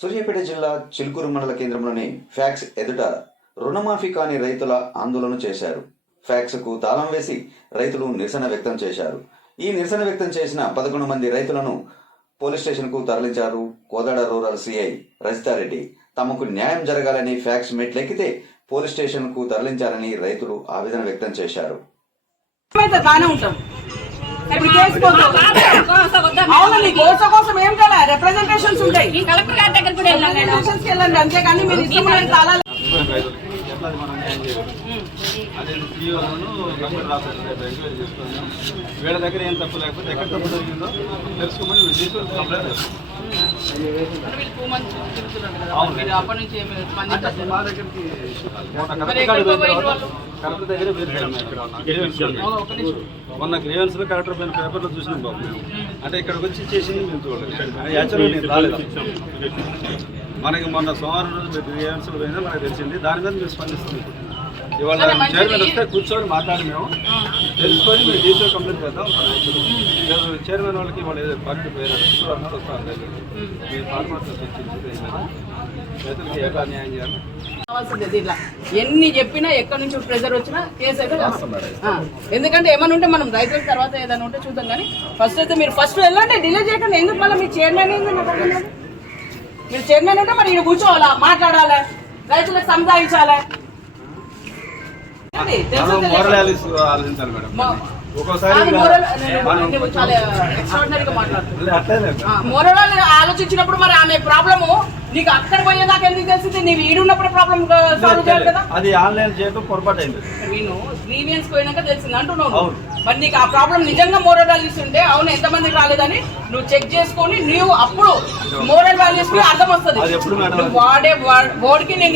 సూర్యాపేట జిల్లా చిలుకూరు మండల కేంద్రంలోని ఫ్యాక్స్ ఎదుట రుణమాఫీ కాని రైతుల ఆందోళన చేశారు. ఫ్యాక్స్కు తాళం వేసి రైతులు నిరసన వ్యక్తం చేశారు. ఈ నిరసన వ్యక్తం చేసిన పదకొండు మంది రైతులను పోలీస్ స్టేషన్కు తరలించారు కోదాడ రూరల్ సిఐ రజితారెడ్డి. తమకు న్యాయం జరగాలని ఫ్యాక్స్ మెట్లెక్కితే పోలీస్ స్టేషన్కు తరలించారని రైతులు ఆవేదన వ్యక్తం చేశారు అయితే బాగానే ఉంటాం ఇప్పుడు కేసు పోతాం. అవును నీ కోస కోసం ఏం కదా రిప్రజెంటేషన్స్ ఉంటాయి. కలెక్టర్ గారి దగ్గర కూడా వెళ్ళాను నేను Representations కి వెళ్ళండి అంతేగాని మీరు ఇష్టమైన తాళాలు వీళ్ళ దగ్గర ఏం తప్పు లేకపోతే ఎక్కడ తప్పు జరిగిందో తెలుసుకోమని వీళ్ళు తీసుకొని కంప్లైంట్ చేస్తాం వీళ్ళు టూ మంత్స్ తిరుగుతున్నారు కదా అవును. మీరు అప్పటి నుంచి కలెక్టర్ దగ్గర. మొన్న గ్రీవెన్స్లో కలెక్టర్ పైన పేపర్లో చూసినాం బాబు మేము. అంటే ఇక్కడికి వచ్చి చేసింది మేము చూడలేదు. యాక్చువల్గా నేను రాలేదు? మనకి మొన్న సోమవారం రోజు గ్రీవెన్స్ పోయినా మనకు తెలిసింది. దాని మీద మేము స్పందిస్తుంది ఇవాళ. చైర్మన్ వస్తే కూర్చొని మాట్లాడి మేము. తెలుసుకొని మేము డీటెయిల్ కంప్లైంట్ చేద్దాం. చైర్మన్ వాళ్ళకి వాళ్ళు ఏదో పార్టీ పోయారు అన్నారు వస్తారు మీ ఫార్మర్స్ చర్చించి రైతులకి ఎట్లా న్యాయం చేయాలి. దీంట్లో ఎన్ని చెప్పినా ఎక్కడి నుంచి ప్రెజర్ వచ్చినా కేసు అయితే ఎందుకంటే ఏమైనా ఉంటే మనం రైతుల తర్వాత ఏదైనా ఉంటే చూద్దాం కానీ ఫస్ట్ అయితే మీరు ఫస్ట్ వెళ్ళండి డిలే చేయకండి. ఎందుకు మళ్ళీ మీ చైర్మన్ ఏంది. మీరు చైర్మన్ ఉంటే మరి ఈయన కూర్చోవాలా మాట్లాడాలి? రైతులకు సంపాదించాలి మనం? మోరల్ ఆలోచించాలి మేడం. మొరలో ఆలోచించినప్పుడు మరి ఆమె ప్రాబ్లము నీకు అక్కడ పోయేదాకా ఎందుకు తెలిసింది నీవు ఈడున్నప్పుడు ప్రాబ్లం సాల్వ్ చేయాలి కదా. అది ఆన్లైన్ చేయడం పొరపాటు అయింది. నేను గ్రీవియన్స్ పోయినాక తెలిసింది అంటున్నావు. మరి నీకు ఆ ప్రాబ్లం నిజంగా మోరల్ వాల్యూస్ ఉంటే అవును ఎంతమందికి రాలేదని నువ్వు చెక్ చేసుకొని నువ్వు అప్పుడు మోరల్ వాల్యూస్ అర్థం వస్తుంది. వాడే వర్డ్కి నేను